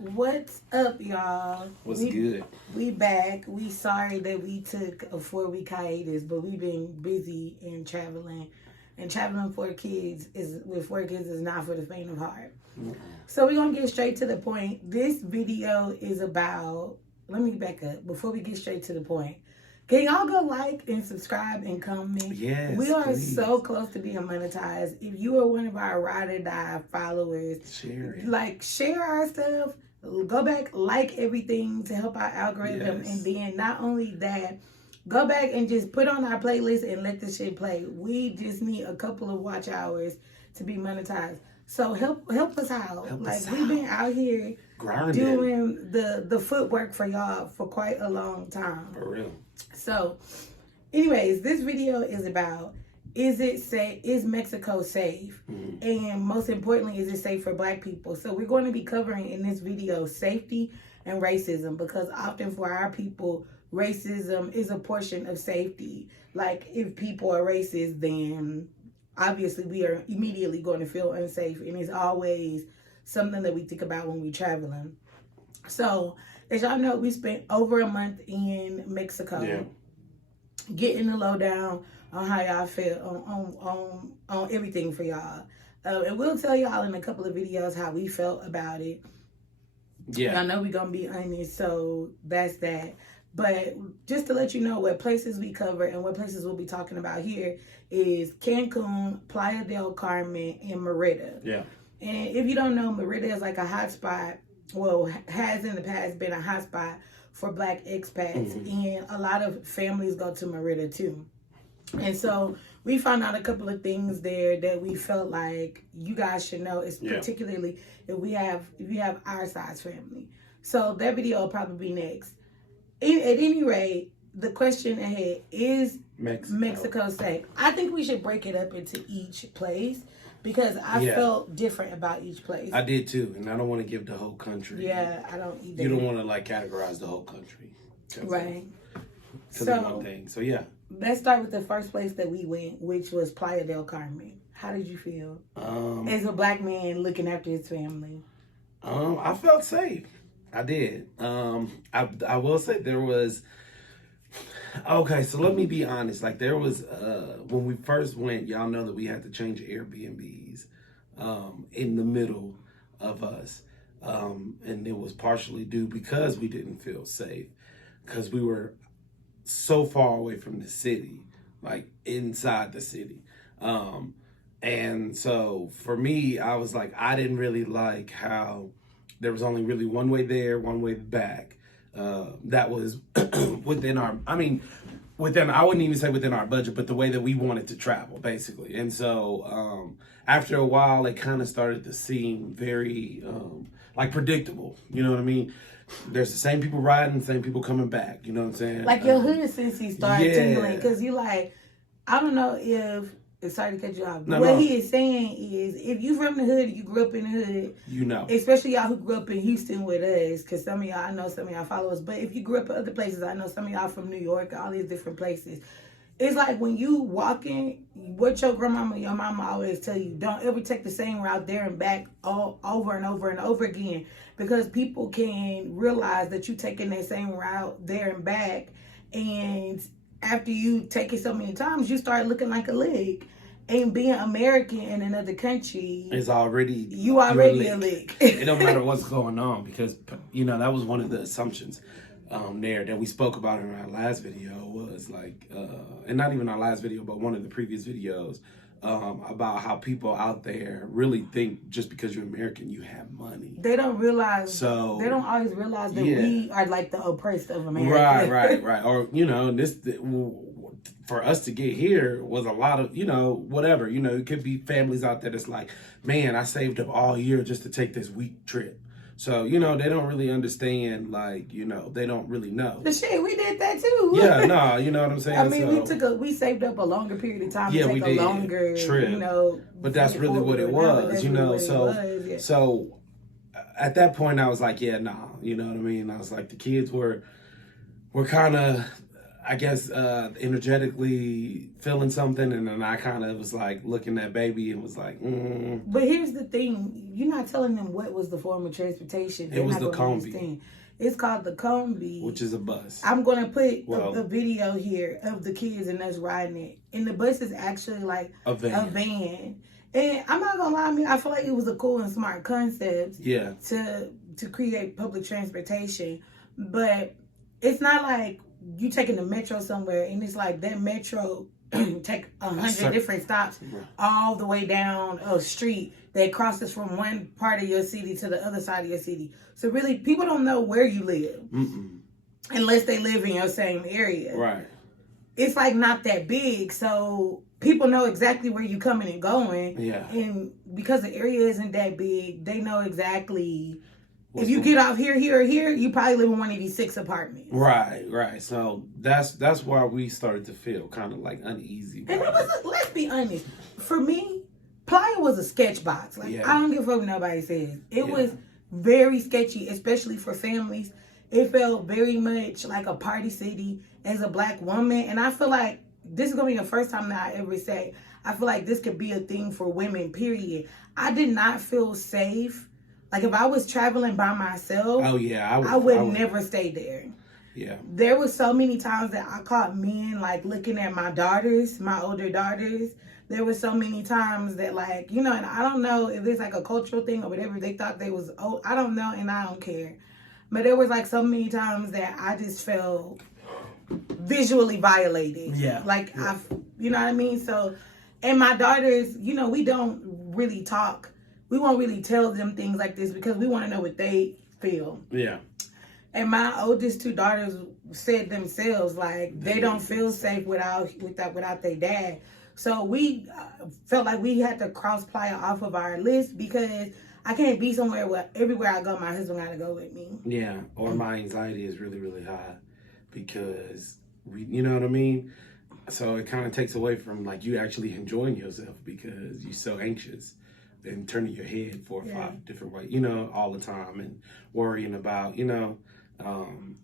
What's up, y'all? What's good? We back. We sorry that we took a 4-week hiatus, but we've been busy and traveling. And traveling for kids with 4 kids is not for the faint of heart. Mm-hmm. So we're gonna get straight to the point. This video is about. Let me back up before we get straight to the point. Can y'all go like and subscribe and comment? Yes, we are please. So close to being monetized. If you are one of our ride or die followers, share our stuff. Go back, like everything to help our algorithm. Yes. And then not only that, go back and just put on our playlist and let the shit play. We just need a couple of watch hours to be monetized. So help us out. We've been out here grinding, doing the footwork for y'all for quite a long time. For real. So, anyways, this video is about is Mexico safe? Mm-hmm. And most importantly, is it safe for Black people? So we're going to be covering in this video safety and racism, because often for our people, racism is a portion of safety. Like, if people are racist, then obviously we are immediately going to feel unsafe, and it's always something that we think about when we're traveling. So, as y'all know, we spent over a month in Mexico, getting the lowdown on how y'all feel on everything for y'all. And we'll tell y'all in a couple of videos how we felt about it. Yeah. Y'all know we're going to be honest, so that's that. But just to let you know what places we cover and what places we'll be talking about here is Cancun, Playa del Carmen, and Merida. Yeah. And if you don't know, Merida is like a hot spot. Well, has in the past been a hot spot for Black expats. Mm-hmm. And a lot of families go to Merida too. And so we found out a couple of things there that we felt like you guys should know, particularly if you have our size family. So that video will probably be next. At any rate, the question ahead is Mexico safe? I think we should break it up into each place, because I felt different about each place. I did too, and I don't want to give the whole country. Yeah, I don't either. You don't want to categorize the whole country. Right. Because of one thing. So yeah. Let's start with the first place that we went, which was Playa del Carmen. How did you feel as a Black man looking after his family? I felt safe. I did. I will say there was. Okay, so let me be honest. There was when we first went, y'all know that we had to change Airbnbs in the middle of us, and it was partially due because we didn't feel safe, because we were so far away from the city, inside the city. And so for me, I was I didn't really like how there was only really one way there, one way back. That was within our, I wouldn't even say within our budget, but the way that we wanted to travel, basically. And so after a while, it kind of started to seem very predictable. You know what I mean? There's the same people riding, the same people coming back. You know what I'm saying? Your hood sensei started tingling, because you I don't know if, sorry to cut you off, but what he is saying is, if you from the hood, you grew up in the hood, you know, especially y'all who grew up in Houston with us, because some of y'all, I know some of y'all follow us, but if you grew up in other places, I know some of y'all from New York, all these different places. It's when you walking, what your grandmama and your mama always tell you, don't ever take the same route there and back over and over and over again, because people can realize that you taking that same route there and back, and after you take it so many times, you start looking like a lick. And being American in another country is already a lick. It don't matter what's going on, because that was one of the assumptions there that we spoke about in our last video, was and not even our last video, but one of the previous videos, about how people out there really think just because you're American, you have money. They don't realize. So they don't always realize that we are the oppressed of America. Right. Or for us to get here was a lot of whatever. It could be families out there that's man, I saved up all year just to take this week trip. So, they don't really understand, they don't really know. The shit, we did that too. Yeah, no, you know what I'm saying? We saved up a longer period of time to take a longer trip. But that's really what it was, So at that point I was you know what I mean? I was the kids were kind of, I guess energetically feeling something, and then I kind of was like looking at baby and was like, But here's the thing: you're not telling them what was the form of transportation. It was the combi. It's called the combi, which is a bus. I'm gonna put a video here of the kids and us riding it, and the bus is actually like a van. And I'm not gonna lie, I feel like it was a cool and smart concept. Yeah. To create public transportation, but it's not like you taking the metro somewhere and it's like that metro take 100 different stops all the way down a street that crosses from one part of your city to the other side of your city. So really, people don't know where you live unless they live in your same area. Right. It's like not that big, so people know exactly where you coming and going. Yeah. And because the area isn't that big, they know exactly. If you get off here, here, or here, you probably live in one of these 6 apartments. Right, right. So that's why we started to feel kind of like uneasy. And it was, let's be honest, for me, Playa was a sketch box. Like, I don't give a fuck what nobody says. It was very sketchy, especially for families. It felt very much like a party city as a black woman. And I feel like this is going to be the first time that I ever say, I feel like this could be a thing for women, period. I did not feel safe. Like, if I was traveling by myself, I would never stay there. Yeah. There were so many times that I caught men, like, looking at my daughters, my older daughters. There were so many times that, like, you know, and I don't know if it's, like, a cultural thing or whatever. They thought they was, I don't know, and I don't care. But there was, like, so many times that I just felt visually violated. Yeah. Like, you know what I mean? So, and my daughters, you know, we don't really talk. We won't really tell them things like this because we want to know what they feel. Yeah. And my oldest 2 daughters said themselves, like, they don't feel safe without their dad. So we felt like we had to cross Playa off of our list because I can't be somewhere where everywhere I go, my husband got to go with me. Yeah. Or my anxiety is really, really high because, you know what I mean? So it kind of takes away from, like, you actually enjoying yourself because you're so anxious. And turning your head 4 or 5 different ways, you know, all the time and worrying about, you know,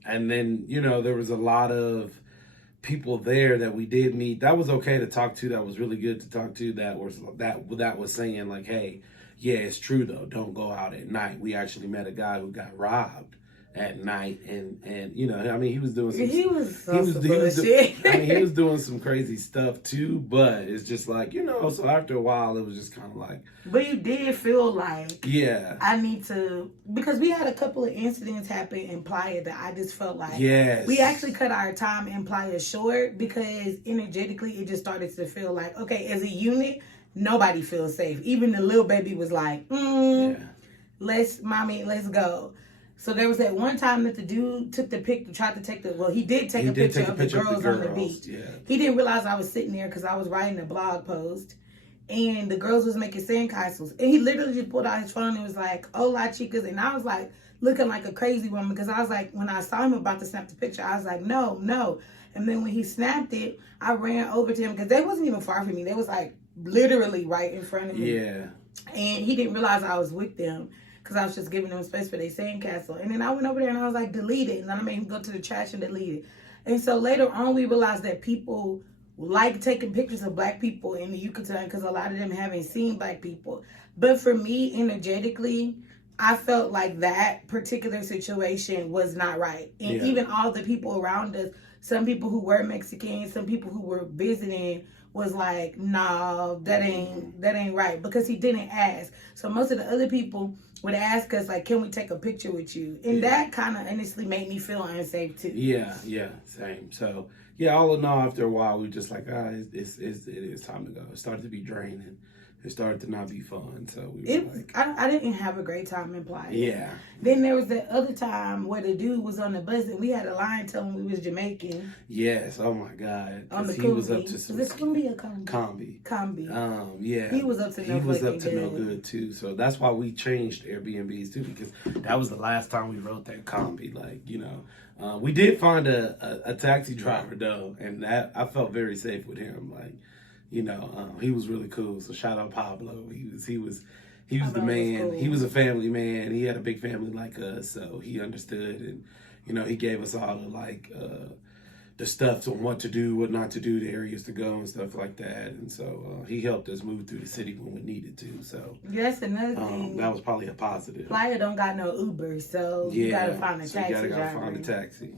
and then, you know, there was a lot of people there that we did meet. That was okay to talk to. That was really good to talk to. That was saying like, hey, yeah, it's true though. Don't go out at night. We actually met a guy who got robbed at night, and you know, I mean, he was doing some. He was doing some crazy stuff too, but it's just like, you know. So after a while, it was just kind of like. But you did feel like, I need to, because we had a couple of incidents happen in Playa that I just felt like, we actually cut our time in Playa short because energetically it just started to feel like, okay, as a unit, nobody feels safe. Even the little baby was like, let's go. So there was that one time that the dude took the picture, he did take a picture of the girls on the beach. Yeah. He didn't realize I was sitting there because I was writing a blog post. And the girls was making sandcastles. And he literally just pulled out his phone and was like, hola, chicas. And I was like, looking like a crazy woman because I was like, when I saw him about to snap the picture, I was like, no. And then when he snapped it, I ran over to him because they wasn't even far from me. They was like literally right in front of me. Yeah. And he didn't realize I was with them because I was just giving them space for their sandcastle. And then I went over there and I was like, delete it. And then I made him go to the trash and delete it. And so later on, we realized that people like taking pictures of black people in the Yucatan because a lot of them haven't seen black people. But for me, energetically, I felt like that particular situation was not right. And even all the people around us, some people who were Mexican, some people who were visiting was like, nah, that ain't right, because he didn't ask. So most of the other people would ask us like, can we take a picture with you? And that kind of honestly made me feel unsafe too. Yeah, same. So all in all, after a while, we just like, it is time to go. It started to be draining. It started to not be fun. So I didn't have a great time in Playa. Yeah. Then there was that other time where the dude was on the bus and we had a line telling we was Jamaican. Yes. Oh my God. On the he was up to some. Was this combi or combi? Combi. Yeah. He was up to no good too. So that's why we changed Airbnbs too, because that was the last time we wrote that combi. Like, you know, we did find a taxi driver though, and that I felt very safe with him. Like, you know, he was really cool. So shout out Pablo. He was the man. Cool. He was a family man. He had a big family like us, so he understood, and you know, he gave us all the like the stuff on what to do, what not to do, the areas to go and stuff like that. And so he helped us move through the city when we needed to. So that's another thing. That was probably a positive. Playa don't got no Uber, so you gotta find a taxi driver. You gotta find a taxi.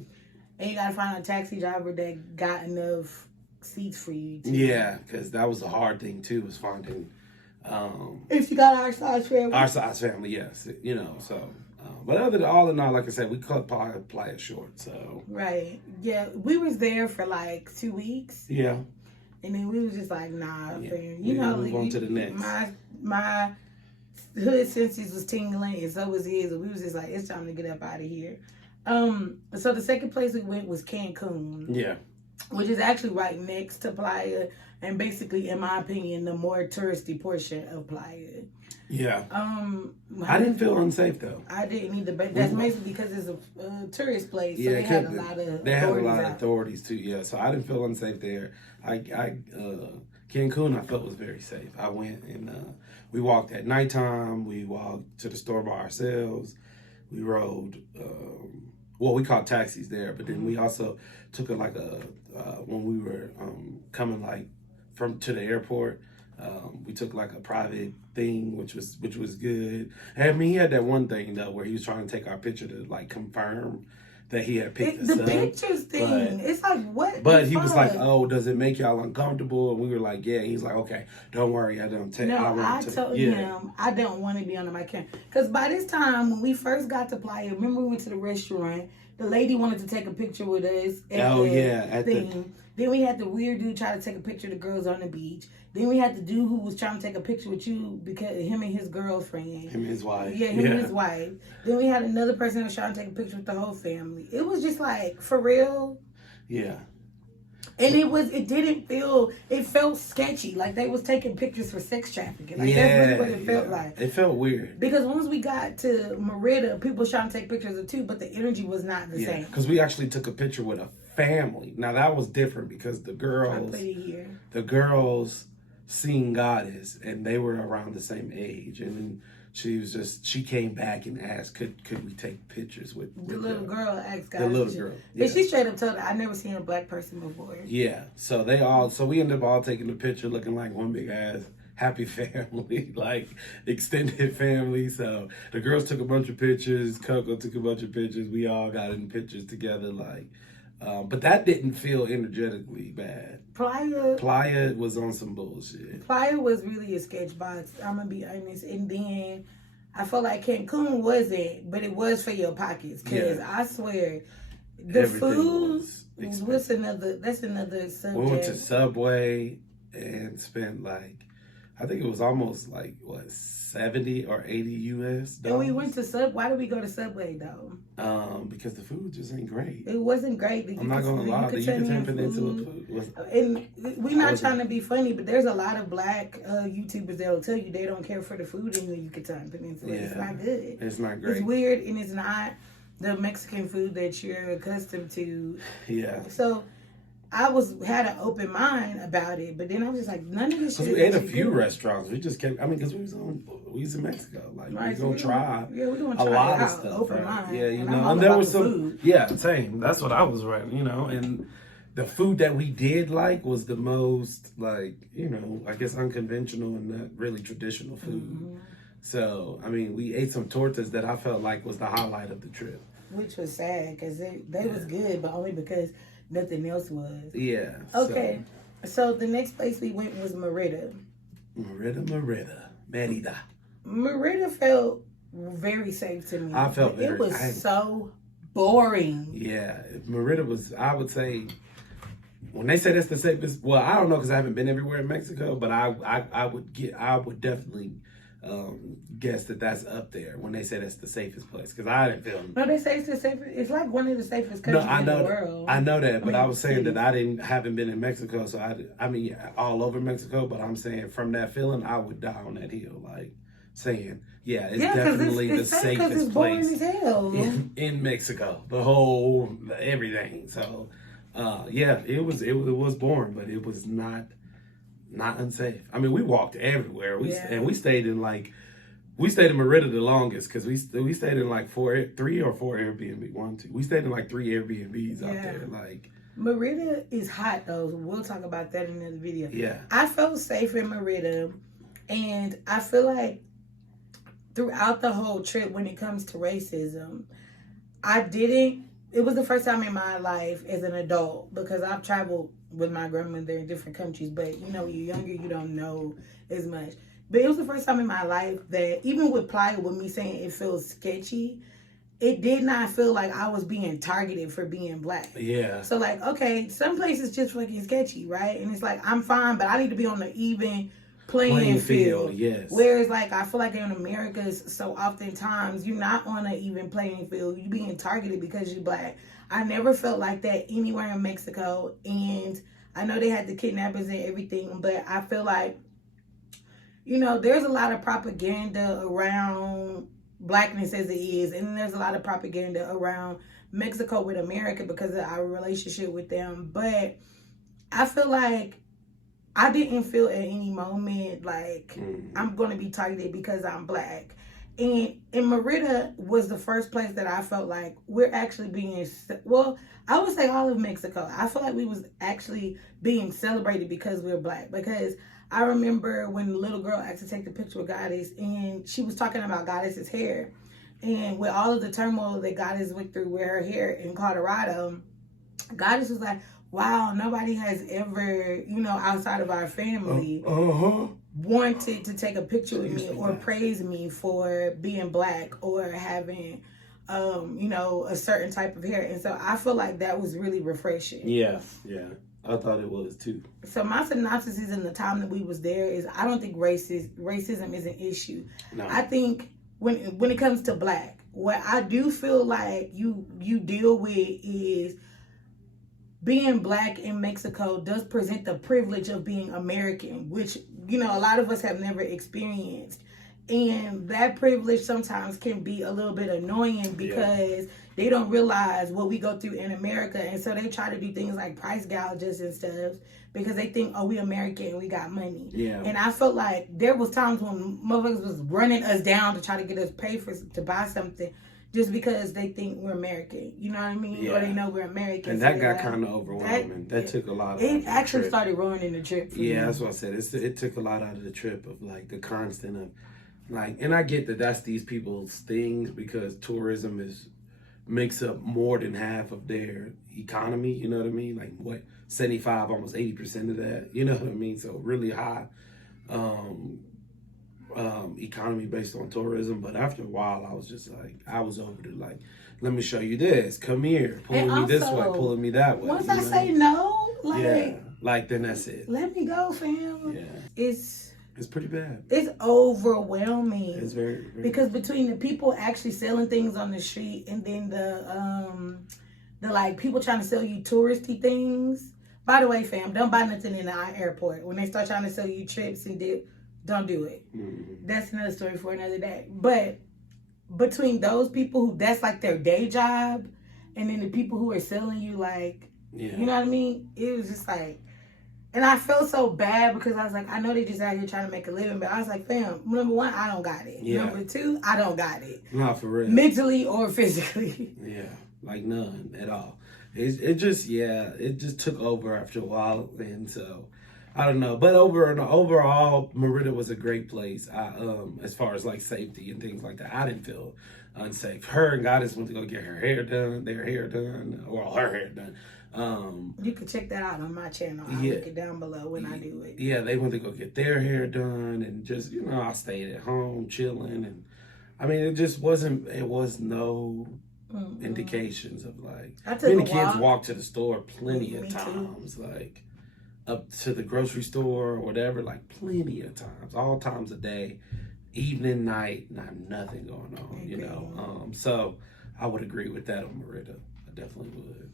And you gotta find a taxi driver that got enough seats for you too. Yeah, because that was the hard thing too, was finding if you got our size family. Our size family, yes. You know, so but other than all in all, like I said, we cut Playa short. So right, yeah, we was there for like 2 weeks. Yeah, and then we was just like, nah, yeah. fam. You know, move on to the next. My hood senses was tingling, and so was his. And we was just like, it's time to get up out of here. So the second place we went was Cancun. Yeah, which is actually right next to Playa, and basically, in my opinion, the more touristy portion of Playa. Yeah. I didn't feel unsafe though. I didn't either, but that's basically because it's a tourist place. So Yeah, they had a lot of authorities too. Yeah, so I didn't feel unsafe there. Cancun I felt was very safe. I went and we walked at nighttime. We walked to the store by ourselves. We rode. Well, we caught taxis there, but then we also took when we were coming to the airport. We took like a private thing, which was good. I mean, he had that one thing though where he was trying to take our picture to like confirm that he had picked us up. The pictures thing, it's like what? But he was like, "Oh, does it make y'all uncomfortable?" And we were like, "Yeah." He's like, "Okay, don't worry, I don't take." No, I told him I don't want to be under my camera because by this time when we first got to Playa, remember we went to the restaurant. The lady wanted to take a picture with us. Then we had the weird dude try to take a picture of the girls on the beach. Then we had the dude who was trying to take a picture with you because him and his girlfriend. Him and his wife. Yeah, him and his wife. Then we had another person that was trying to take a picture with the whole family. It was just like, for real. Yeah. And it felt sketchy. Like they was taking pictures for sex trafficking. Like that's really what it felt like. It felt weird. Because once we got to Merida, people was trying to take pictures of too, but the energy was not the same. Because we actually took a picture with a family. Now that was different because the girls seen Goddess and they were around the same age. And then she came back and asked, could we take pictures with the little girl asked God. The little girl. Yeah. And she straight up told her, I never seen a black person before. Yeah. So we ended up all taking the picture looking like one big ass happy family, like extended family. So the girls took a bunch of pictures, Coco took a bunch of pictures, we all got in pictures together, but that didn't feel energetically bad. Playa was on some bullshit. Playa was really a sketch box, I'm gonna be honest. And then I felt like Cancun wasn't, but it was for your pockets. Cause I swear, the food that's another subject. We went to Subway and spent I think it was almost 70 or 80 US. And we went to why did we go to Subway though? Because the food just ain't great. It wasn't great. I'm not gonna lie, the Yucatan Peninsula food. And we're not trying to be funny, but there's a lot of black YouTubers that'll tell you they don't care for the food in the Yucatan Peninsula. Yeah, it's not good. It's not great. It's weird, and it's not the Mexican food that you're accustomed to. Yeah. So I had an open mind about it, but then I was just like, none of this shit. Because we ate a few restaurants. We just kept, because we was in Mexico. We're going to try a lot of stuff. Open mind. Yeah, and there was some food. Yeah, same. That's what I was writing, and the food that we did was the most, I guess unconventional and not really traditional food. Mm-hmm. So, we ate some tortas that I felt like was the highlight of the trip. Which was sad, because they was good, but only because nothing else was. Yeah. Okay. So the next place we went was Merida. Merida. Merida felt very safe to me. I felt it was so boring. Yeah. Merida was, I would say, when they say that's the safest, well, I don't know because I haven't been everywhere in Mexico, but I would definitely guess that's up there when they say that's the safest place, because I didn't feel. No, they say it's the safest. It's like one of the safest countries in the world. I know that, but I was saying that I haven't been in Mexico, so all over Mexico. But I'm saying from that feeling, I would die on that hill, saying, it's definitely the safest place as hell. In Mexico. The whole everything. So, it was boring, but it was not unsafe. We walked everywhere. And we stayed in Merida the longest, because we stayed in 3 or 4 Airbnb. We stayed in 3 Airbnbs out there. Merida is hot though. We'll talk about that in another video. Yeah. I felt safe in Merida, and I feel like throughout the whole trip, when it comes to racism, it was the first time in my life as an adult, because I've traveled with my grandmother in different countries, but you know, when you're younger, you don't know as much. But it was the first time in my life that even with Playa, with me saying it feels sketchy, it did not feel like I was being targeted for being black. Yeah. So like, okay, some places just fucking sketchy, right? And it's like, I'm fine, but I need to be on the even playing field. Yes. Whereas like, I feel like in America, so oftentimes you're not on an even playing field. You're being targeted because you're black. I never felt like that anywhere in Mexico. And I know they had the kidnappers and everything, but I feel like, you know, there's a lot of propaganda around blackness as it is, and there's a lot of propaganda around Mexico with America because of our relationship with them. But I feel like I didn't feel at any moment like I'm going to be targeted because I'm black. And Merida was the first place that I felt like we're actually being, well, I would say all of Mexico. I feel like we was actually being celebrated because we're black. Because I remember when the little girl asked to take the picture with Goddess, and she was talking about Goddess's hair. And with all of the turmoil that Goddess went through with her hair in Colorado, Goddess was like, wow, nobody has ever, you know, outside of our family, wanted to take a picture with me or praise me for being black or having, you know, a certain type of hair. And so I feel like that was really refreshing. Yeah, yeah. I thought it was too. So my synopsis is, in the time that we was there, is I don't think racism is an issue. No. I think when it comes to black, what I do feel like you deal with is being black in Mexico does present the privilege of being American, which, you know, a lot of us have never experienced. And that privilege sometimes can be a little bit annoying because they don't realize what we go through in America. And so they try to do things like price gouges and stuff because they think, oh, we American and we got money. Yeah. And I felt like there was times when motherfuckers was running us down to try to get us paid to buy something just because they think we're American. You know what I mean? Yeah. Or they know we're American. And that got kind of overwhelming. That took a lot of it actually started ruining the trip for me. That's what I said. It took a lot out of the trip of like the constant of like, and I get that that's these people's things because tourism makes up more than half of their economy, you know what I mean? Like what, 75, almost 80% of that, you know what I mean? So really high economy based on tourism. But after a while, I was just like, I was over to like, let me show you this, come here, pulling me this way, pulling me that way. Once I say no, like then that's it. Let me go, fam. Yeah. It's pretty bad. It's overwhelming. It's very because between the people actually selling things on the street and then the like people trying to sell you touristy things. By the way, fam, don't buy nothing in the airport. When they start trying to sell you trips and dip, don't do it. Mm-hmm. That's another story for another day. But between those people who that's like their day job, and then the people who are selling you like, you know what I mean? It was just like. And I felt so bad because I was like, I know they just out here trying to make a living, but I was like, fam, number one, I don't got it. Yeah. Number two, I don't got it. Not for real. Mentally or physically. Yeah, like none at all. It just took over after a while, and so I don't know. But overall, Merida was a great place. As far as like safety and things like that, I didn't feel unsafe. Her and Goddess went to go get her hair done, her hair done. You can check that out on my channel. I'll link it down below when I do it. Yeah, they went to go get their hair done, and just, you know, I stayed at home chilling, and I mean, it was no indications of like, many kids walk to the store plenty of times, too. Like up to the grocery store or whatever, like plenty of times, all times of day, evening, night, nothing going on, you know. So I would agree with that on Merida. I definitely would.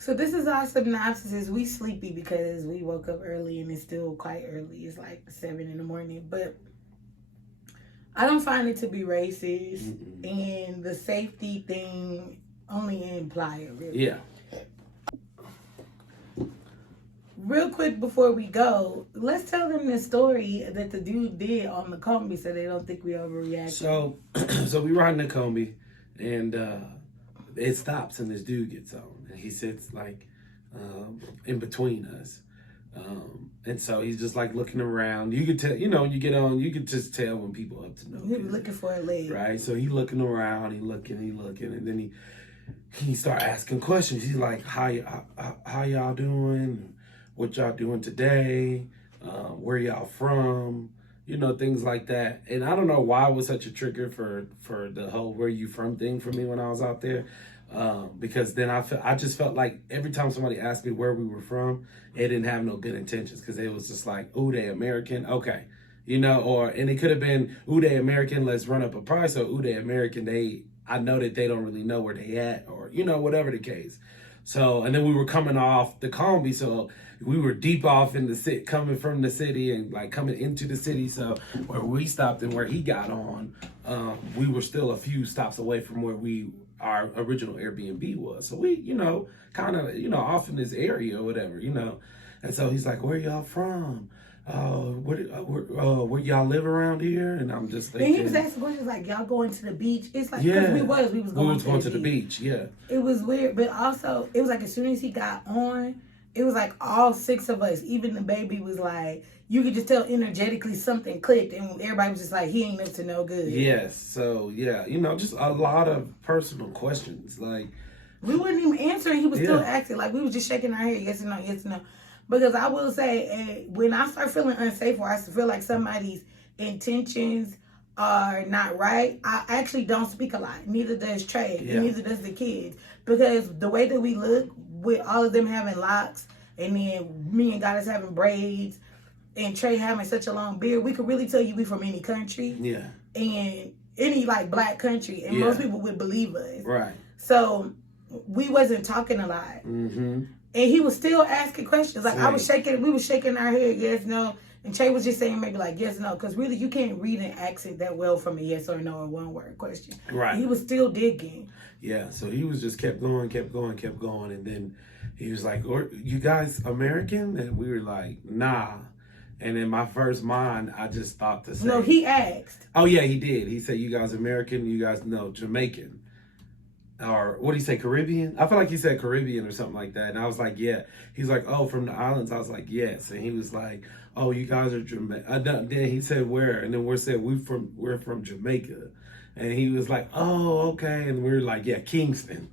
So this is our synopsis. We sleepy because we woke up early and it's still quite early. It's like 7 a.m. But I don't find it to be racist. Mm-mm. And the safety thing only imply it, really. Yeah. Real quick before we go, let's tell them the story that the dude did on the Kombi so they don't think we overreacted. So we ride in the Kombi and it stops and this dude gets on. And he sits like in between us. And so he's just like looking around. You could tell, you get on, you could just tell when people up to no good. He was looking for a leg. Right? So he looking around, he looking, and then he start asking questions. He's like, how y'all doing? What y'all doing today? Where y'all from? Things like that. And I don't know why it was such a trigger for the whole where you from thing for me when I was out there. Because then I just felt like every time somebody asked me where we were from, it didn't have no good intentions, because it was just like, ooh, they American, okay, and it could have been, ooh, they American, let's run up a price, or ooh, they American, I know that they don't really know where they at, or whatever the case. So, and then we were coming off the Combi, so we were deep off in the city, coming from the city and like coming into the city. So where we stopped and where he got on, we were still a few stops away from where our original Airbnb was. So we, kind of, off in this area or whatever, And so he's like, where y'all from? Where y'all live around here? And I'm just thinking. And he was asking questions like, y'all going to the beach? It's like, because we was going to the beach, yeah. It was weird, but also, it was like as soon as he got on, it was like all 6 of us, even the baby was like, you could just tell energetically something clicked, and everybody was just like, he ain't up to no good. Yes, so yeah, just a lot of personal questions. Like, we wouldn't even answer, and he was still acting like we was just shaking our head, yes or no, yes or no. Because I will say, when I start feeling unsafe, or I feel like somebody's intentions are not right, I actually don't speak a lot. Neither does Trey, and neither does the kids. Because the way that we look, with all of them having locks, and then me and Goddess having braids, and Trey having such a long beard, we could really tell you we from any country. Yeah. And any like black country. And most people would believe us. Right. So we wasn't talking a lot. Mm-hmm. And he was still asking questions. Like we was shaking our head, yes, no. And Trey was just saying maybe like yes, no. Because really you can't read an accent that well from a yes or no or one word question. Right. And he was still digging. Yeah, so he was just kept going. And then he was like, you guys American? And we were like, nah. And in my first mind, I just thought to say. No, he asked. Oh, yeah, he did. He said, you guys American? You guys, no, Jamaican. Or what did he say, Caribbean? I feel like he said Caribbean or something like that. And I was like, yeah. He's like, oh, from the islands? I was like, yes. And he was like, oh, you guys are Jamaican. Then he said, where? And then we're from Jamaica. And he was like, oh, okay. And we were like, yeah, Kingston.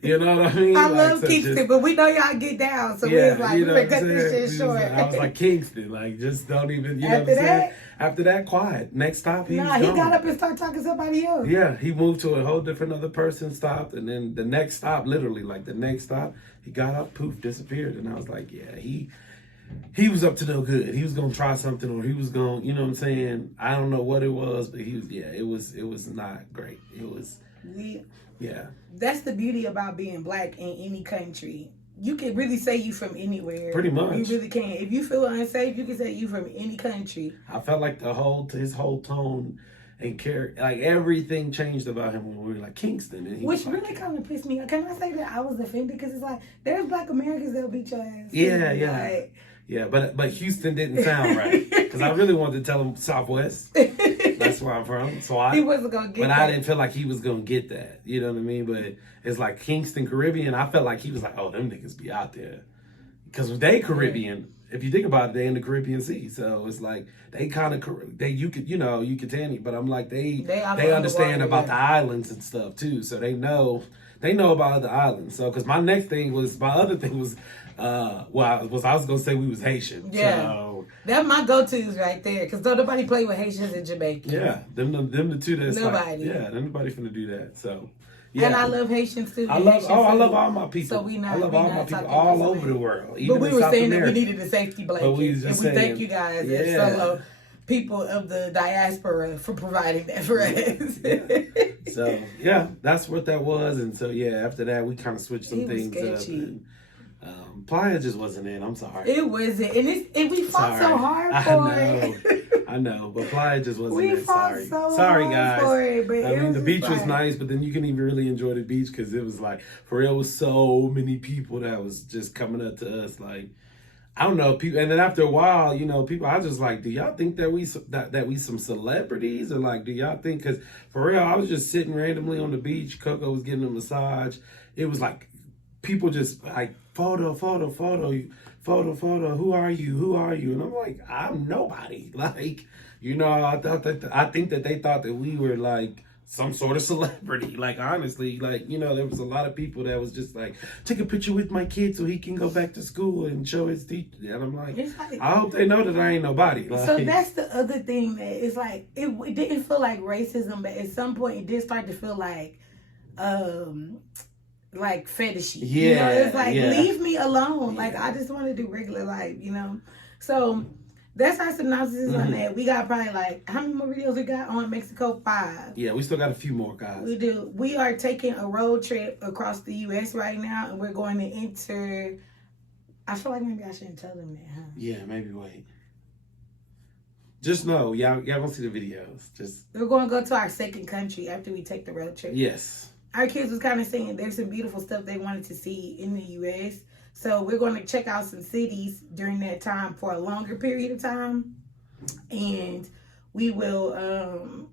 You know what I mean? I love Kingston, but we know y'all get down. So we was like, we're going to cut this shit short. I was like, Kingston. Like, just don't even, you know what I'm saying? After that, quiet. Next stop, he he got up and started talking to somebody else. Yeah, he moved to a whole different other person, stopped. And then the next stop, literally, like the next stop, he got up, poof, disappeared. And I was like, yeah, he was up to no good. He was gonna try something, or he was gonna, you know what I'm saying? I don't know what it was, but it was not great. It was That's the beauty about being black in any country. You can really say you from anywhere. Pretty much. You really can. If you feel unsafe, you can say you from any country. I felt like his whole tone and character, like everything changed about him when we were like Kingston. And which really kind of pissed me off. Can I say that I was offended? Because it's like, there's black Americans that'll beat your ass. Yeah. Yeah, but Houston didn't sound right, because I really wanted to tell him Southwest. That's where I'm from. So he wasn't gonna get. But I didn't feel like he was gonna get that. You know what I mean? But it's like Kingston, Caribbean. I felt like he was like, oh, them niggas be out there, because they Caribbean. If you think about it, they in the Caribbean Sea, so it's like they kind of you could tell, but I'm like they understand about the islands and stuff too, so they know about the islands. So because my other thing was. I was gonna say we was Haitian. Yeah, so, that's my go-tos right there. Cause don't nobody play with Haitians in Jamaica. Yeah, them the two that's nobody. Like, nobody finna do that. So, yeah. And I love Haitians too. I love all my people. So I love all my people all over the world. Even but we were saying that we needed a safety blanket, and we thank you guys as fellow people of the diaspora for providing that for us. Yeah. So that's what that was. And so after that we kind of switched some things up. And, Playa just wasn't in. I'm sorry. It wasn't, and we fought so hard for it. I know, but Playa just wasn't in. We fought sorry, guys. For it, but I mean, the beach was nice, but then you couldn't even really enjoy the beach because it was like, for real, was so many people that was just coming up to us, like, I don't know, people. And then after a while, people, I was just like, do y'all think that we some celebrities, or like, do y'all think? Because for real, I was just sitting randomly on the beach. Coco was getting a massage. It was like people just like photo. Who are you? And I'm like, I'm nobody. Like, I think that they thought that we were like some sort of celebrity. Like, honestly, like, there was a lot of people that was just like, take a picture with my kid so he can go back to school and show his teacher. And I'm like, I hope they know that I ain't nobody. Like, so that's the other thing that it's like, it didn't feel like racism, but at some point it did start to feel like fetishy. Yeah. It's like, leave me alone. Like, I just want to do regular life, So that's our synopsis on that. We got probably like, how many more videos we got on Mexico? 5. Yeah, we still got a few more, guys. We do. We are taking a road trip across the U.S. right now, and we're going to enter. I feel like maybe I shouldn't tell them that, huh? Yeah, maybe wait. Just know, y'all gonna see the videos. We're going to go to our second country after we take the road trip. Yes. Our kids was kind of saying there's some beautiful stuff they wanted to see in the U.S., so we're going to check out some cities during that time for a longer period of time, and we will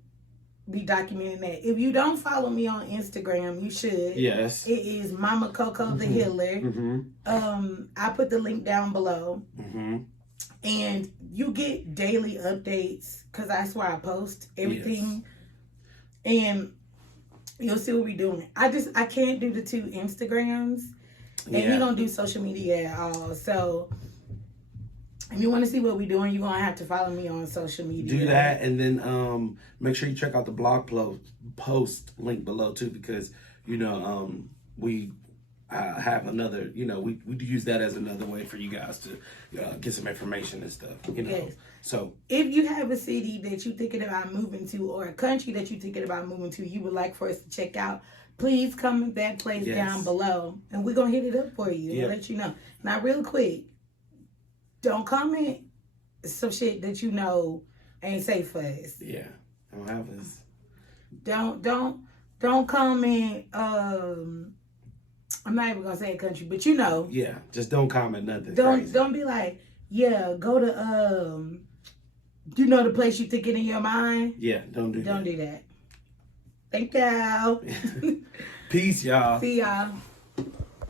be documenting that. If you don't follow me on Instagram, you should. Yes. It is Mama Coco the Healer. I put the link down below. And you get daily updates because that's where I post everything. Yes. And you'll see what we're doing. I can't do the 2 Instagrams. And we don't do social media at all. So if you want to see what we're doing, you're going to have to follow me on social media. Do that, and then make sure you check out the blog post link below too, because we have another, we use that as another way for you guys to get some information and stuff. Yes. So if you have a city that you're thinking about moving to, or a country that you're thinking about moving to, you would like for us to check out, please comment that place down below, and we're going to hit it up for you and let you know. Now, real quick, don't comment some shit that ain't safe for us. Yeah, don't have us. Don't comment. I'm not even gonna say a country, but Yeah, just don't comment nothing. Don't be like, go to the place you thinking in your mind. Yeah, don't do that. Thank y'all. Peace, y'all. See y'all.